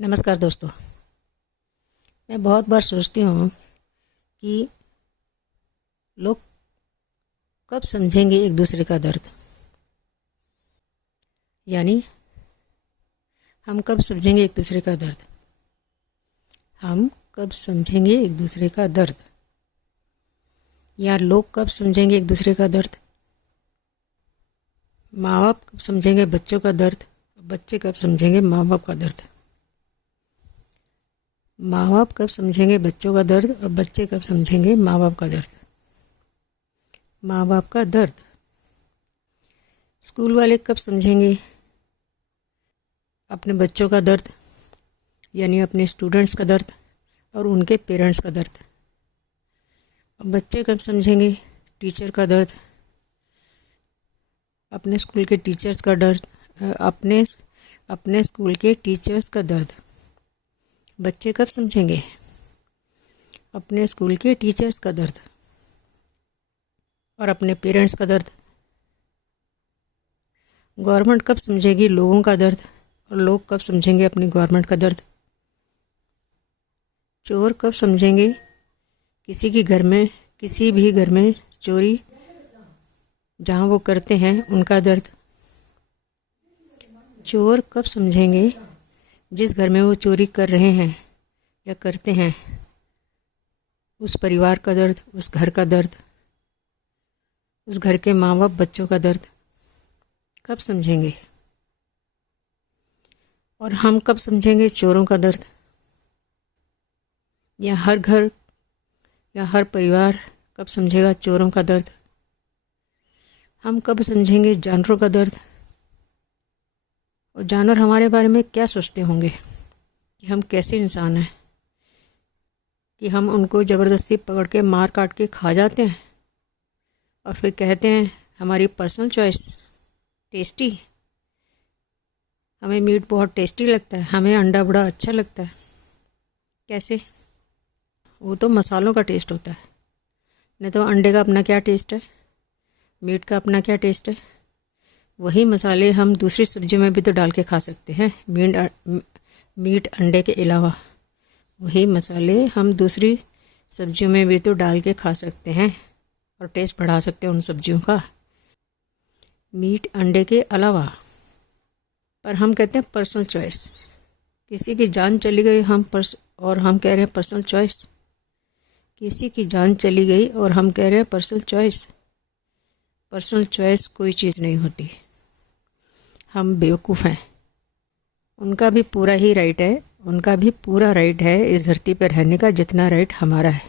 नमस्कार दोस्तों। मैं बहुत बार सोचती हूँ कि लोग कब समझेंगे एक दूसरे का दर्द। यानी हम कब समझेंगे एक दूसरे का दर्द। हम कब समझेंगे एक दूसरे का दर्द, या लोग कब समझेंगे एक दूसरे का दर्द। माँ बाप कब समझेंगे बच्चों का दर्द, बच्चे कब समझेंगे माँ बाप का दर्द। माँ बाप कब समझेंगे बच्चों का दर्द और बच्चे कब समझेंगे माँ बाप का दर्द। माँ बाप का दर्द। स्कूल वाले कब समझेंगे अपने बच्चों का दर्द, यानी अपने स्टूडेंट्स का दर्द और उनके पेरेंट्स का दर्द। और बच्चे कब समझेंगे टीचर का दर्द, अपने स्कूल के टीचर्स का दर्द, अपने स्कूल के टीचर्स का दर्द। बच्चे कब समझेंगे अपने स्कूल के टीचर्स का दर्द और अपने पेरेंट्स का दर्द। गवर्नमेंट कब समझेगी लोगों का दर्द और लोग कब समझेंगे अपनी गवर्नमेंट का दर्द। चोर कब समझेंगे किसी भी घर में चोरी जहाँ वो करते हैं उनका दर्द। चोर कब समझेंगे जिस घर में वो चोरी कर रहे हैं या करते हैं उस परिवार का दर्द, उस घर का दर्द, उस घर के माँ बाप बच्चों का दर्द कब समझेंगे। और हम कब समझेंगे चोरों का दर्द, या हर घर या हर परिवार कब समझेगा चोरों का दर्द। हम कब समझेंगे जानवरों का दर्द, और जानवर हमारे बारे में क्या सोचते होंगे कि हम कैसे इंसान हैं कि हम उनको ज़बरदस्ती पकड़ के मार काट के खा जाते हैं और फिर कहते हैं हमारी पर्सनल चॉइस टेस्टी, हमें मीट बहुत टेस्टी लगता है, हमें अंडा बड़ा अच्छा लगता है। कैसे? वो तो मसालों का टेस्ट होता है, नहीं तो अंडे का अपना क्या टेस्ट है, मीट का अपना क्या टेस्ट है। वही मसाले हम दूसरी सब्जियों में भी तो डाल के खा सकते हैं। मीट अंडे के अलावा वही मसाले हम दूसरी सब्जियों में भी तो डाल के खा सकते हैं और टेस्ट बढ़ा सकते हैं उन सब्जियों का, मीट अंडे के अलावा। पर हम कहते हैं पर्सनल चॉइस। किसी की जान चली गई और हम कह रहे हैं पर्सनल चॉइस। किसी की जान चली गई और हम कह रहे हैं पर्सनल चॉइस। पर्सनल चॉइस कोई चीज़ नहीं होती। हम बेवकूफ़ हैं। उनका भी पूरा ही राइट है, उनका भी पूरा राइट है इस धरती पर रहने का जितना राइट हमारा है।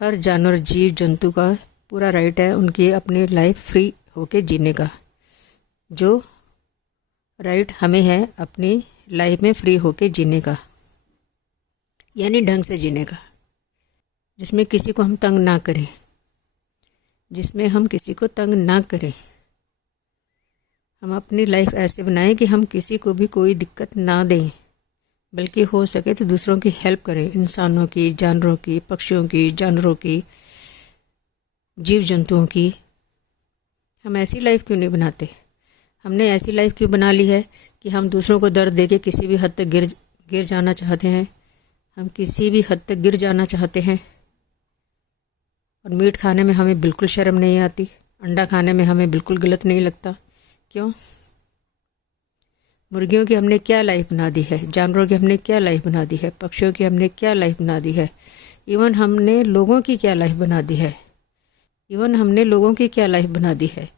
हर जानवर जीव जंतु का पूरा राइट है उनकी अपनी लाइफ फ्री होके जीने का, जो राइट हमें है अपनी लाइफ में फ्री होके जीने का, यानी ढंग से जीने का, जिसमें किसी को हम तंग ना करें, जिसमें हम किसी को तंग ना करें। हम अपनी लाइफ ऐसे बनाएं कि हम किसी को भी कोई दिक्कत ना दें, बल्कि हो सके तो दूसरों की हेल्प करें, इंसानों की, जानवरों की, पक्षियों की, जानवरों की, जीव जंतुओं की। हम ऐसी लाइफ क्यों नहीं बनाते। हमने ऐसी लाइफ क्यों बना ली है कि हम दूसरों को दर्द देके किसी भी हद तक गिर जाना चाहते हैं। हम किसी भी हद तक गिर जाना चाहते हैं। और मीट खाने में हमें बिल्कुल शर्म नहीं आती, अंडा खाने में हमें बिल्कुल गलत नहीं लगता। क्यों? मुर्गियों की हमने क्या लाइफ बना दी है, जानवरों की हमने क्या लाइफ बना दी है, पक्षियों की हमने क्या लाइफ बना दी है, इवन हमने लोगों की क्या लाइफ बना दी है, बना दी है।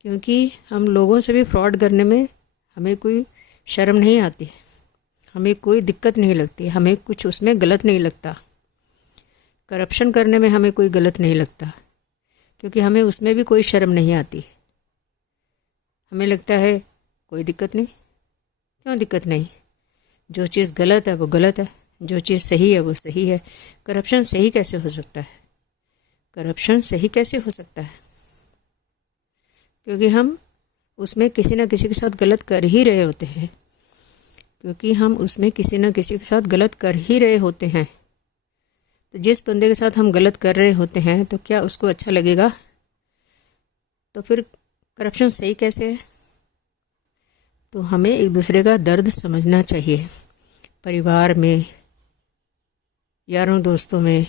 क्योंकि हम लोगों से भी फ्रॉड करने में हमें कोई शर्म नहीं आती, हमें कोई दिक्कत नहीं लगती, हमें कुछ उसमें गलत नहीं लगता। करप्शन करने में हमें कोई गलत नहीं लगता, क्योंकि हमें उसमें भी कोई शर्म नहीं आती। हमें लगता है कोई दिक्कत नहीं। क्यों दिक्कत नहीं? जो चीज़ गलत है वो गलत है, जो चीज़ सही है वो सही है। करप्शन सही कैसे हो सकता है? करप्शन सही कैसे हो सकता है? क्योंकि हम उसमें किसी न किसी के साथ गलत कर ही रहे होते हैं, तो जिस बंदे के साथ हम गलत कर रहे होते हैं तो क्या उसको अच्छा लगेगा? तो फिर करप्शन सही कैसे है? तो हमें एक दूसरे का दर्द समझना चाहिए। परिवार में, यारों दोस्तों में,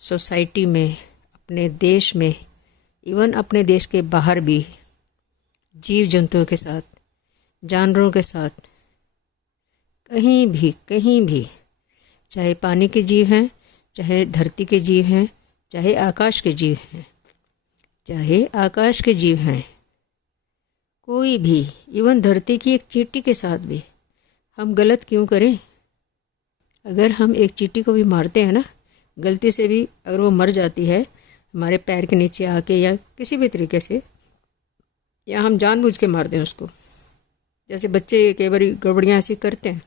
सोसाइटी में, अपने देश में, इवन अपने देश के बाहर भी, जीव जंतुओं के साथ, जानवरों के साथ, कहीं भी, चाहे पानी के जीव हैं, चाहे धरती के जीव हैं, चाहे आकाश के जीव हैं, चाहे आकाश के जीव हैं, कोई भी, इवन धरती की एक चींटी के साथ भी हम गलत क्यों करें? अगर हम एक चींटी को भी मारते हैं ना, गलती से भी अगर वो मर जाती है हमारे पैर के नीचे आके या किसी भी तरीके से, या हम जानबूझ के मार दें उसको, जैसे बच्चे कई बार गड़बड़ियाँ ऐसी करते हैं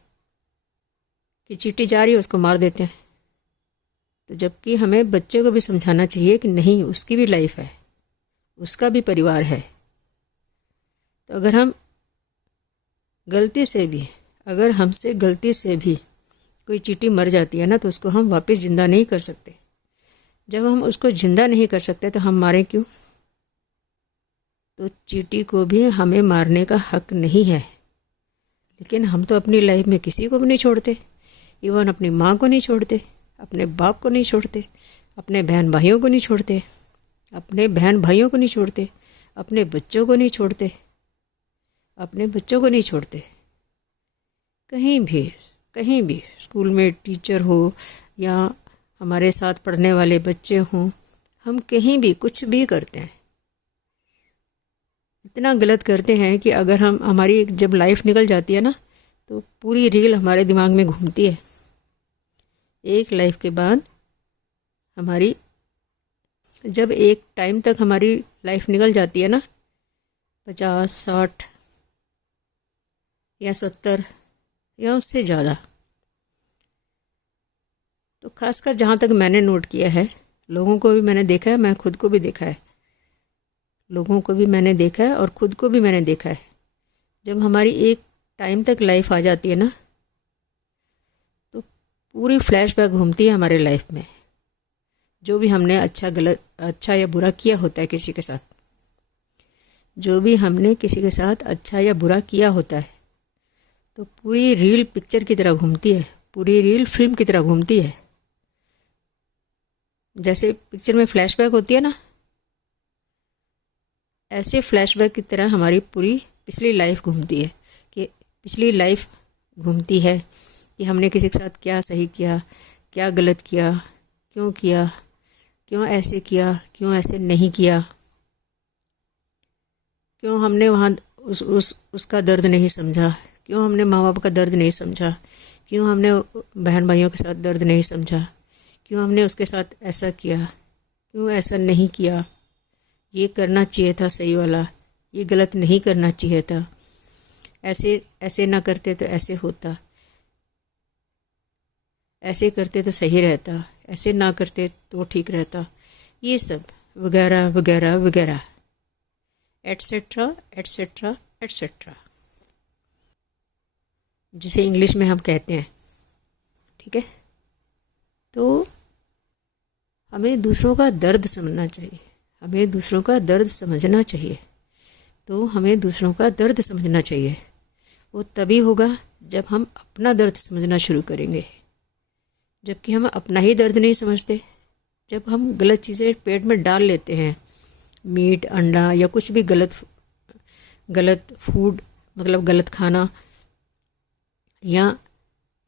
कि चींटी जा रही है उसको मार देते हैं। तो जबकि हमें बच्चे को भी समझाना चाहिए कि नहीं, उसकी भी लाइफ है, उसका भी परिवार है। तो अगर हम गलती से भी, अगर हमसे गलती से भी कोई चींटी मर जाती है ना, तो उसको हम वापस ज़िंदा नहीं कर सकते। जब हम उसको ज़िंदा नहीं कर सकते तो हम मारें क्यों? तो चींटी को भी हमें मारने का हक नहीं है। लेकिन हम तो अपनी लाइफ में किसी को भी नहीं छोड़ते, इवन अपनी माँ को नहीं छोड़ते, अपने बाप को नहीं छोड़ते, अपने बहन भाइयों को नहीं छोड़ते, अपने बहन भाइयों को नहीं छोड़ते, अपने बच्चों को नहीं छोड़ते, अपने बच्चों को नहीं छोड़ते। कहीं भी स्कूल में टीचर हो या हमारे साथ पढ़ने वाले बच्चे हों, हम कहीं भी कुछ भी करते हैं, इतना गलत करते हैं कि अगर हमारी जब लाइफ निकल जाती है ना, तो पूरी रील हमारे दिमाग में घूमती है। एक लाइफ के बाद हमारी, जब एक टाइम तक हमारी लाइफ निकल जाती है ना, 50, 60 या 70 या उससे ज़्यादा, तो खासकर जहाँ तक मैंने नोट किया है, लोगों को भी मैंने देखा है, मैं खुद को भी देखा है, लोगों को भी मैंने देखा है और खुद को भी मैंने देखा है। जब हमारी एक टाइम तक लाइफ आ जाती है ना, तो पूरी फ्लैशबैक घूमती है हमारे लाइफ में, जो भी हमने अच्छा या बुरा किया होता है किसी के साथ, जो भी हमने किसी के साथ अच्छा या बुरा किया होता है, तो पूरी रील पिक्चर की तरह घूमती है, पूरी रील फिल्म की तरह घूमती है। जैसे पिक्चर में फ्लैशबैक होती है ना, ऐसे फ्लैशबैक की तरह हमारी पूरी पिछली लाइफ घूमती है, कि पिछली लाइफ घूमती है कि हमने किसी के साथ क्या सही किया, क्या गलत किया, क्यों ऐसे किया, क्यों ऐसे नहीं किया, क्यों हमने वहाँ उसका दर्द नहीं समझा, क्यों हमने माँ बाप का दर्द नहीं समझा, क्यों हमने बहन भाइयों के साथ दर्द नहीं समझा, क्यों हमने उसके साथ ऐसा किया, क्यों ऐसा नहीं किया, ये करना चाहिए था सही वाला, ये गलत नहीं करना चाहिए था, ऐसे ना करते तो ऐसे होता, ऐसे करते तो सही रहता, ऐसे ना करते तो ठीक रहता, ये सब वगैरह वगैरह वगैरह, एट्सेट्रा एट्सेट्रा एट्सेट्रा, जिसे इंग्लिश में हम कहते हैं। ठीक है, तो हमें दूसरों का दर्द समझना चाहिए, हमें दूसरों का दर्द समझना चाहिए। तो हमें दूसरों का दर्द समझना चाहिए, वो तभी होगा जब हम अपना दर्द समझना शुरू करेंगे। जबकि हम अपना ही दर्द नहीं समझते, जब हम गलत चीज़ें पेट में डाल लेते हैं, मीट, अंडा या कुछ भी गलत फूड, मतलब गलत खाना, या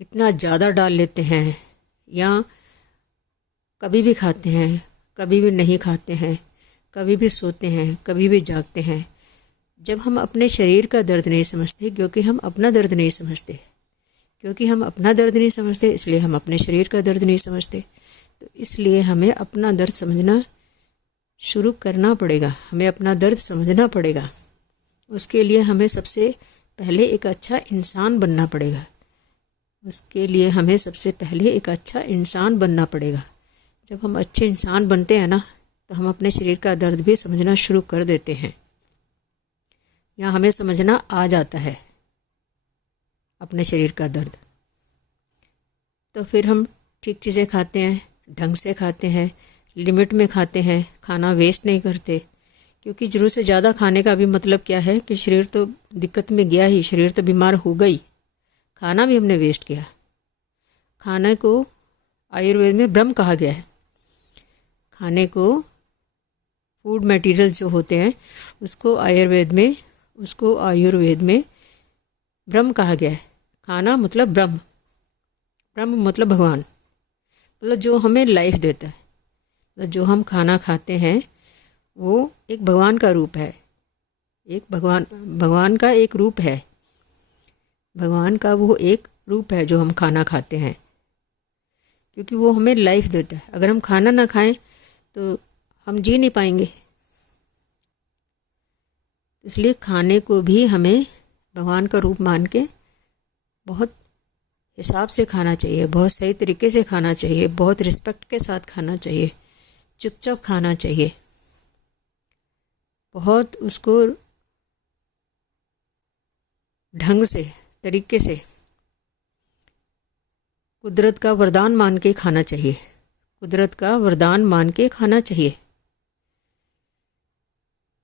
इतना ज़्यादा डाल लेते हैं, या कभी भी खाते हैं, कभी भी नहीं खाते हैं, कभी भी सोते हैं, कभी भी जागते हैं। जब हम अपने शरीर का दर्द नहीं समझते, क्योंकि हम अपना दर्द नहीं समझते, इसलिए हम अपने शरीर का दर्द नहीं समझते। तो इसलिए हमें अपना दर्द समझना शुरू करना पड़ेगा, हमें अपना दर्द समझना पड़ेगा। उसके लिए हमें सबसे पहले एक अच्छा इंसान बनना पड़ेगा, जब हम अच्छे इंसान बनते हैं ना, तो हम अपने शरीर का दर्द भी समझना शुरू कर देते हैं, या हमें समझना आ जाता है अपने शरीर का दर्द। तो फिर हम ठीक चीज़ें खाते हैं, ढंग से खाते हैं, लिमिट में खाते हैं, खाना वेस्ट नहीं करते, क्योंकि ज़रूरत से ज़्यादा खाने का भी मतलब क्या है कि शरीर तो दिक्कत में गया ही, शरीर तो बीमार हो गई, खाना भी हमने वेस्ट किया। खाने को आयुर्वेद में ब्रह्म कहा गया है। खाने को, फूड मटेरियल जो होते हैं उसको आयुर्वेद में ब्रह्म कहा गया है। खाना मतलब ब्रह्म, ब्रह्म मतलब भगवान, मतलब जो हमें लाइफ देता है। मतलब जो हम खाना खाते हैं वो एक भगवान का रूप है, एक भगवान का एक रूप है, भगवान का वो एक रूप है जो हम खाना खाते हैं, क्योंकि वो हमें लाइफ देता है। अगर हम खाना ना खाएं तो हम जी नहीं पाएंगे। इसलिए खाने को भी हमें भगवान का रूप मान के बहुत हिसाब से खाना चाहिए, बहुत सही तरीके से खाना चाहिए, बहुत रिस्पेक्ट के साथ खाना चाहिए, चुपचाप खाना चाहिए, बहुत उसको ढंग से, तरीके से, कुदरत का वरदान मान के खाना चाहिए, कुदरत का वरदान मान के खाना चाहिए।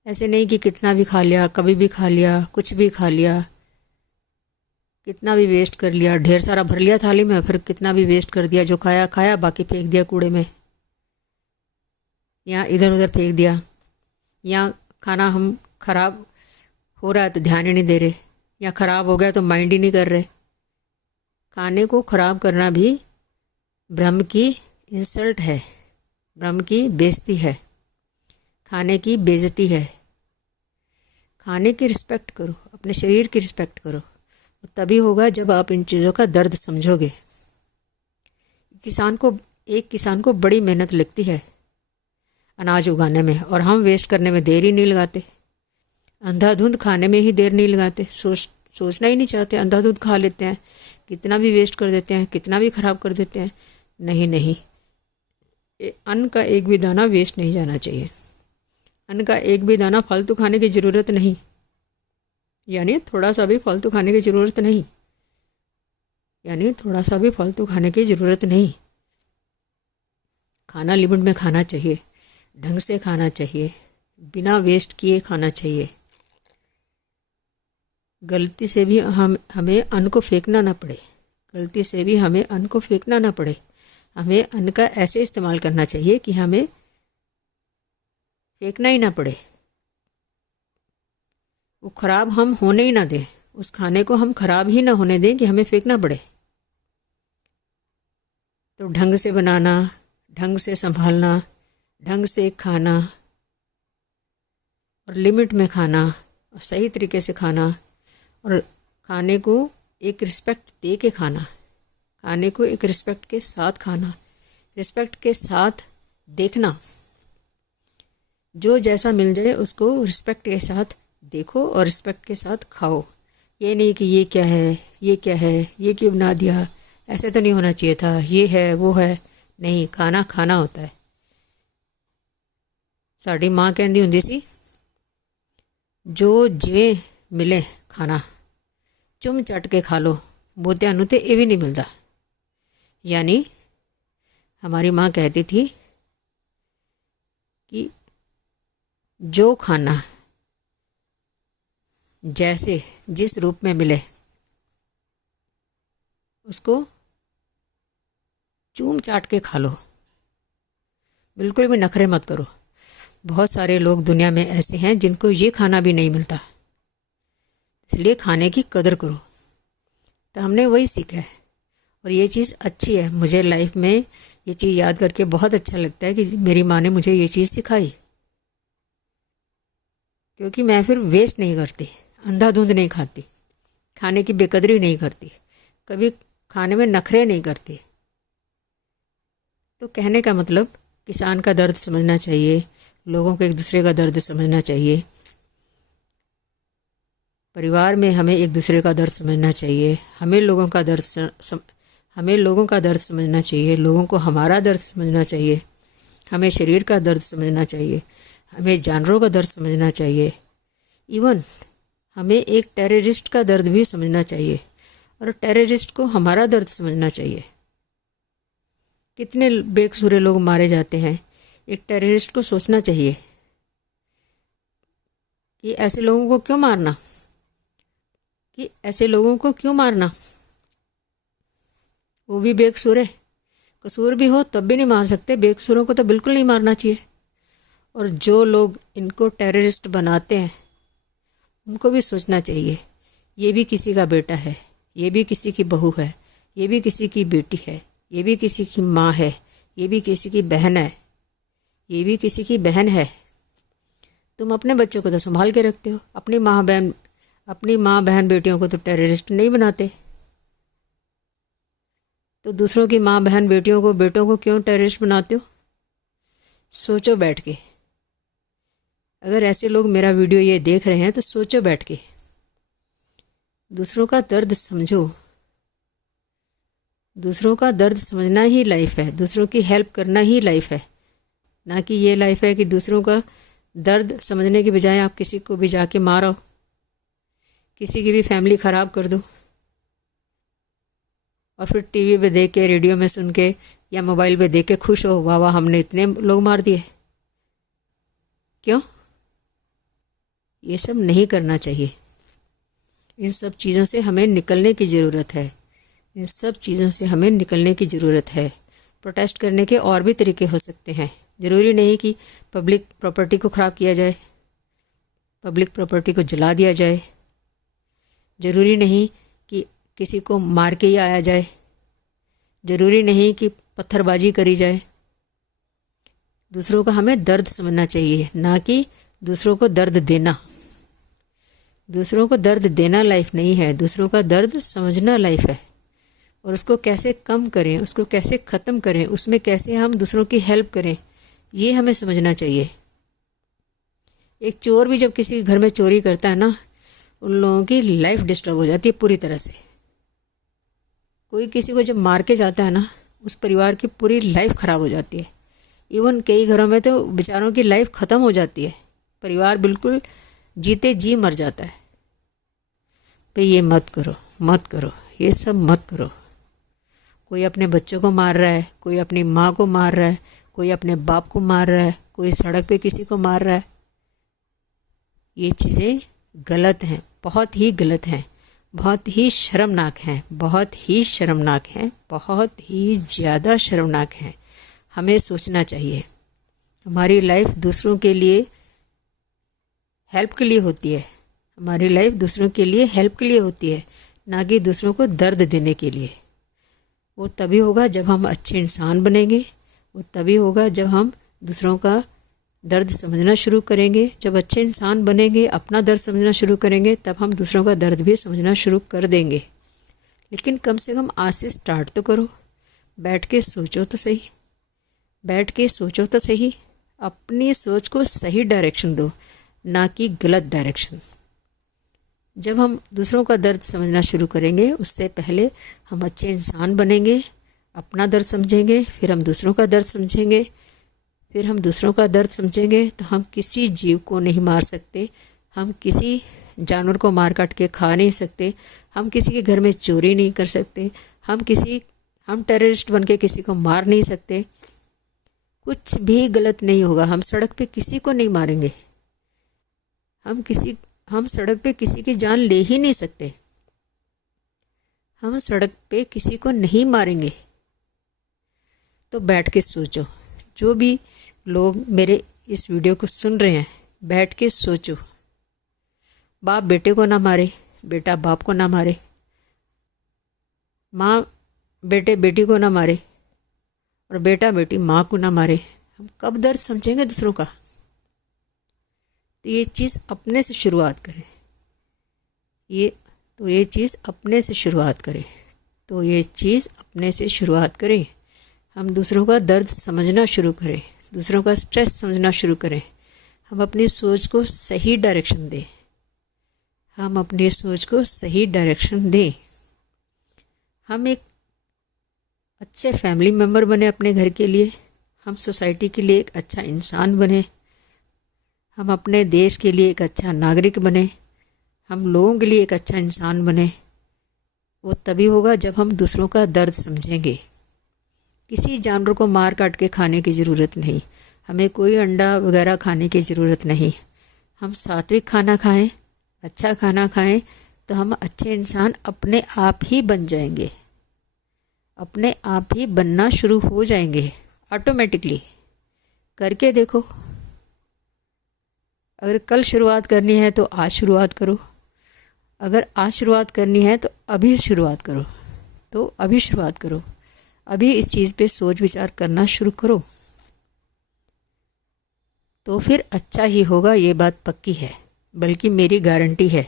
ऐसे नहीं कि कितना भी खा लिया, कभी भी खा लिया, कुछ भी खा लिया, कितना भी वेस्ट कर लिया, ढेर सारा भर लिया थाली में, फिर कितना भी वेस्ट कर दिया, जो खाया खाया, बाकी फेंक दिया कूड़े में, या इधर उधर फेंक दिया, या खाना हम खराब हो रहा है तो ध्यान ही नहीं दे रहे, या खराब हो गया तो माइंड ही नहीं कर रहे। खाने को खराब करना भी ब्रह्म की इंसल्ट है, ब्रह्म की बेइज्जती है, खाने की बेइज्जती है। खाने की रिस्पेक्ट करो, अपने शरीर की रिस्पेक्ट करो, तभी होगा जब आप इन चीज़ों का दर्द समझोगे। एक किसान को बड़ी मेहनत लगती है अनाज उगाने में, और हम वेस्ट करने में देर ही नहीं लगाते, अंधाधुंध खाने में ही देर नहीं लगाते, सोचना ही नहीं चाहते, अंधाधुंध खा लेते हैं, कितना भी वेस्ट कर देते हैं, कितना भी ख़राब कर देते हैं। नहीं, अन्न का एक भी दाना वेस्ट नहीं जाना चाहिए, अन्न का एक भी दाना फालतू खाने की ज़रूरत नहीं, यानी थोड़ा सा भी फालतू खाने की ज़रूरत नहीं, खाना लिमिट में खाना चाहिए, ढंग से खाना चाहिए, बिना वेस्ट किए खाना चाहिए। गलती से भी हमें अन्न को फेंकना ना पड़े, हमें अन्न का ऐसे इस्तेमाल करना चाहिए कि हमें फेंकना ही ना पड़े, वो ख़राब हम होने ही ना दें, उस खाने को हम ख़राब ही ना होने दें कि हमें फेंकना पड़े। तो ढंग से बनाना, ढंग से संभालना, ढंग से खाना, और लिमिट में खाना, और सही तरीके से खाना, और खाने को एक रिस्पेक्ट दे के खाना, खाने को एक रिस्पेक्ट के साथ खाना, रिस्पेक्ट के साथ देखना, जो जैसा मिल जाए उसको रिस्पेक्ट के साथ देखो और रिस्पेक्ट के साथ खाओ। ये नहीं कि ये क्या है, ये क्यों बना दिया, ऐसे तो नहीं होना चाहिए था, ये है वो है, नहीं, खाना खाना होता है। साड़ी माँ कहती हुंदी सी, जो जिवें मिले खाना चुम चट के खा लो, मोतियां नूं ते ये भी नहीं मिलता। यानी हमारी माँ कहती थी कि जो खाना जैसे जिस रूप में मिले उसको चूम चाट के खा लो, बिल्कुल भी नखरे मत करो। बहुत सारे लोग दुनिया में ऐसे हैं जिनको ये खाना भी नहीं मिलता, इसलिए खाने की कदर करो। तो हमने वही सीखा है, और ये चीज़ अच्छी है। मुझे लाइफ में ये चीज़ याद करके बहुत अच्छा लगता है कि मेरी माँ ने मुझे ये चीज़ सिखाई, क्योंकि मैं फिर वेस्ट नहीं करती, अंधाधुंध नहीं खाती, खाने की बेकदरी नहीं करती, कभी खाने में नखरे नहीं करती। तो कहने का मतलब, किसान का दर्द समझना चाहिए, लोगों को एक दूसरे का दर्द समझना चाहिए, परिवार में हमें एक दूसरे का दर्द समझना चाहिए, हमें लोगों का दर्द समझना चाहिए, लोगों को हमारा दर्द समझना चाहिए, हमें शरीर का दर्द समझना चाहिए, हमें जानवरों का दर्द समझना चाहिए, इवन हमें एक टेररिस्ट का दर्द भी समझना चाहिए, और टेररिस्ट को हमारा दर्द समझना चाहिए। कितने बेकसूरे लोग मारे जाते हैं, एक टेररिस्ट को सोचना चाहिए कि ऐसे लोगों को क्यों मारना, कि ऐसे लोगों को क्यों मारना, वो भी बेकसूर है। कसूर भी हो तब भी नहीं मार सकते, बेकसूरों को तो बिल्कुल नहीं मारना चाहिए। और जो लोग इनको टेररिस्ट बनाते हैं उनको भी सोचना चाहिए, ये भी किसी का बेटा है, ये भी किसी की बहू है, ये भी किसी की बेटी है, ये भी किसी की माँ है, ये भी किसी की बहन है, ये भी किसी की बहन है। तुम अपने बच्चों को तो संभाल के रखते हो, अपनी माँ बहन बेटियों को तो टेररिस्ट नहीं बनाते, तो दूसरों की माँ बहन बेटों को क्यों टेररिस्ट बनाते हो? सोचो बैठ के। अगर ऐसे लोग मेरा वीडियो ये देख रहे हैं तो सोचो बैठ के, दूसरों का दर्द समझो। दूसरों का दर्द समझना ही लाइफ है, दूसरों की हेल्प करना ही लाइफ है, ना कि ये लाइफ है कि दूसरों का दर्द समझने के बजाय आप किसी को भी जाके मारो, किसी की भी फैमिली ख़राब कर दो और फिर टीवी पे देख के, रेडियो में सुन के या मोबाइल पे देख के खुश हो, वाह वाह हमने इतने लोग मार दिए। क्यों? ये सब नहीं करना चाहिए। इन सब चीज़ों से हमें निकलने की ज़रूरत है, इन सब चीज़ों से हमें निकलने की ज़रूरत है। प्रोटेस्ट करने के और भी तरीके हो सकते हैं, ज़रूरी नहीं कि पब्लिक प्रॉपर्टी को ख़राब किया जाए, पब्लिक प्रॉपर्टी को जला दिया जाए, ज़रूरी नहीं कि किसी को मार के ही आया जाए, ज़रूरी नहीं कि पत्थरबाजी करी जाए। दूसरों का हमें दर्द समझना चाहिए, ना कि दूसरों को दर्द देना। दूसरों को दर्द देना लाइफ नहीं है, दूसरों का दर्द समझना लाइफ है। और उसको कैसे कम करें, उसको कैसे ख़त्म करें, उसमें कैसे हम दूसरों की हेल्प करें, ये हमें समझना चाहिए। एक चोर भी जब किसी घर में चोरी करता है ना, उन लोगों की लाइफ डिस्टर्ब हो जाती है पूरी तरह से। कोई किसी को जब मार के जाता है ना, उस परिवार की पूरी लाइफ ख़राब हो जाती है। इवन कई घरों में तो बेचारों की लाइफ ख़त्म हो जाती है, परिवार बिल्कुल जीते जी मर जाता है। भाई ये मत करो, मत करो, ये सब मत करो। कोई अपने बच्चों को मार रहा है, कोई अपनी माँ को मार रहा है, कोई अपने बाप को मार रहा है, कोई सड़क पे किसी को मार रहा है। ये चीज़ें गलत हैं, बहुत ही गलत हैं, बहुत ही शर्मनाक हैं, बहुत ही शर्मनाक हैं, बहुत ही ज़्यादा शर्मनाक हैं। हमें सोचना चाहिए, हमारी लाइफ दूसरों के लिए हेल्प के लिए होती है, हमारी लाइफ दूसरों के लिए हेल्प के लिए होती है, ना कि दूसरों को दर्द देने के लिए। वो तभी होगा जब हम अच्छे इंसान बनेंगे, वो तभी होगा जब हम दूसरों का दर्द समझना शुरू करेंगे। जब अच्छे इंसान बनेंगे, अपना दर्द समझना शुरू करेंगे, तब हम दूसरों का दर्द भी समझना शुरू कर देंगे। लेकिन कम से कम आज से स्टार्ट तो करो, बैठ के सोचो तो सही, बैठ के सोचो तो सही, अपनी सोच को सही डायरेक्शन दो, ना कि गलत डायरेक्शन। जब हम दूसरों का दर्द समझना शुरू करेंगे, उससे पहले हम अच्छे इंसान बनेंगे, अपना दर्द समझेंगे, फिर हम दूसरों का दर्द समझेंगे, फिर हम दूसरों का दर्द समझेंगे तो हम किसी जीव को नहीं मार सकते, हम किसी जानवर को मार काट के खा नहीं सकते, हम किसी के घर में चोरी नहीं कर सकते, हम टेररिस्ट बन के किसी को मार नहीं सकते, कुछ भी गलत नहीं होगा। हम सड़क पे किसी को नहीं मारेंगे, हम सड़क पे किसी की जान ले ही नहीं सकते, हम सड़क पे किसी को नहीं मारेंगे। तो बैठ के सोचो, जो भी लोग मेरे इस वीडियो को सुन रहे हैं, बैठ के सोचो। बाप बेटे को ना मारे, बेटा बाप को ना मारे, माँ बेटे बेटी को ना मारे और बेटा बेटी माँ को ना मारे। हम कब दर्द समझेंगे दूसरों का? तो ये चीज़ अपने से शुरुआत करें, ये चीज़ अपने से शुरुआत करें, तो ये चीज़ अपने से शुरुआत करें। हम दूसरों का दर्द समझना शुरू करें, दूसरों का स्ट्रेस समझना शुरू करें, हम अपनी सोच को सही डायरेक्शन दें, हम अपनी सोच को सही डायरेक्शन दें। हम एक अच्छे फैमिली मेम्बर बने अपने घर के लिए, हम सोसाइटी के लिए एक अच्छा इंसान बने, हम अपने देश के लिए एक अच्छा नागरिक बने, हम लोगों के लिए एक अच्छा इंसान बने। वो तभी होगा जब हम दूसरों का दर्द समझेंगे। किसी जानवर को मार काट के खाने की ज़रूरत नहीं, हमें कोई अंडा वगैरह खाने की ज़रूरत नहीं, हम सात्विक खाना खाएं, अच्छा खाना खाएं, तो हम अच्छे इंसान अपने आप ही बन जाएंगे, अपने आप ही बनना शुरू हो जाएंगे ऑटोमेटिकली। करके देखो। अगर कल शुरुआत करनी है तो आज शुरुआत करो, अगर आज शुरुआत करनी है तो अभी शुरुआत करो, तो अभी शुरुआत करो, अभी इस चीज़ पे सोच विचार करना शुरू करो, तो फिर अच्छा ही होगा, ये बात पक्की है, बल्कि मेरी गारंटी है।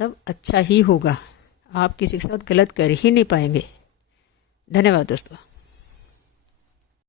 तब अच्छा ही होगा, आप किसी के साथ गलत कर ही नहीं पाएंगे। धन्यवाद दोस्तों।